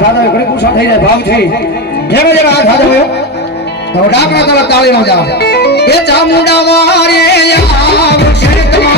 ખાધા ઘણી ગુસ્સા થઈ જાય ભાવ થઈ જેને જેને આ ખાધો હોય, તો ડાકરા તરફ તાળી નો જાવ. એ ચામુંડા વારે આવશે તમારા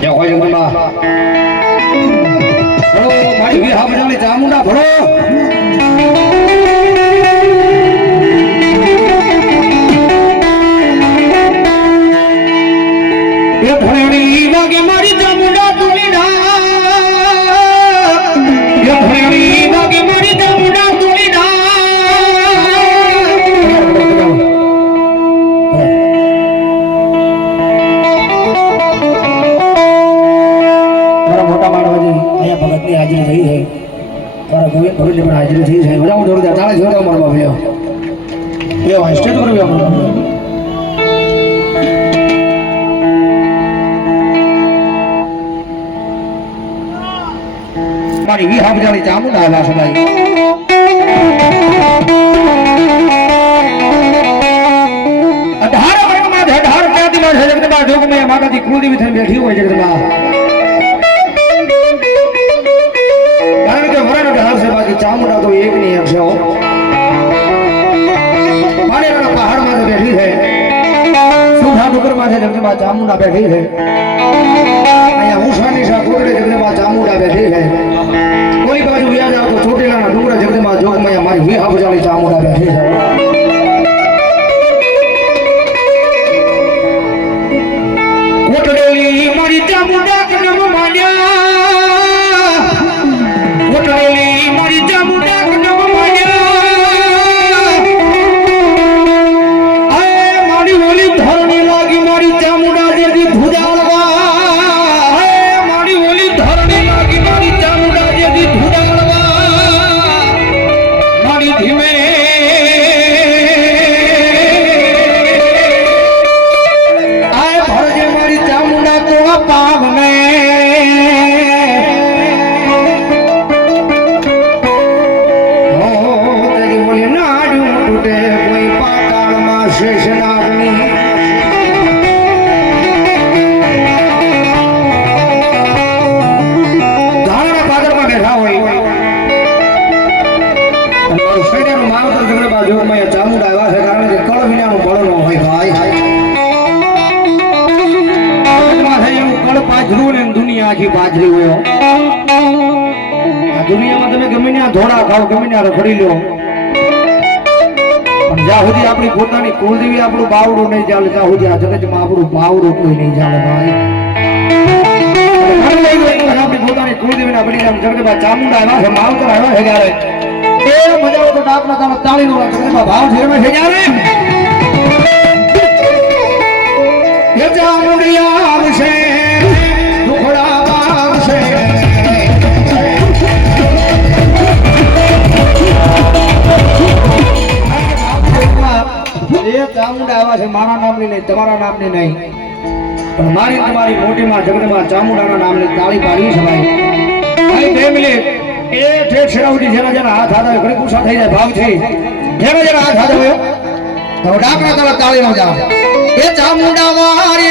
જય હોય જગદંબા ભણો મારી વીર હાબજાની ચામુંડા ભણો એ ભગતની હાજરી થઈ છે. મારા ગોવિંદ ભગતની પણ હાજરી થઈ છે. બધા જોરદાર તાળા જોરદાર મારવા ભયો એ હોય સ્ટેજ પર ભયો મારી વી હાબજાની ચામુંડા આવ્યા છે ભાઈ. અઢાર વર્ષમાં અઢાર જ્ઞાતિમાં છે જગદંબા જોગમાં માતાજી કુળદેવી થઈને બેઠી હોય જગદંબા સુધા ડુંગરમાં છે જગદંબા ચામુંડા બેઠી છે. અહીંયા ઉષાની શા કોટડે જગદંબા ચામુંડા બેઠી છે. કોઈ બાજુ વ્યાજ આવતો ચોટીલાના ડુંગરા જગદંબા જોગમાં મારી વિહા બજાવી ચામુંડા બેઠી છે. કોટડેલી મારી ચામુંડા જગદંબા એ ચામુંડા આવ્યા છે કારણ કે કળ વિનાનું બળ ન હોય. ભાઈ એવું જ્યાં સુધી આપણી પોતાની કુળદેવી આપણું બાવડું નહીં ચાલે, ત્યાં સુધી આ જગતમાં આપણું કોઈ નહીં ચાલે પોતાની કુળદેવીના બલિદાન જગતમાં ચામુંડા એ મજા આવે જગતમાં ભાવ છે થઈ છે જ્યારે એ આવશે, દુખડા આવશે ચામુંડા આવ્યા છે, મારા નામની નહીં, તમારા નામની નહીં. પણ મારી તમારી મોટીમાં જગદમાં ચામુંડાના નામની તાળી પાડવી છે ભાઈ, બે મિનિટ. એ ઠેઠ સુધી જેના જેના હાથ હાથ આવે ઘણી ગુસ્સા થઈ જાય ભાવ છે જેના જેના હાથ હાથ આવે તો ડાકરા તરફ તાળી નો જાવ એ ચામુંડા વારે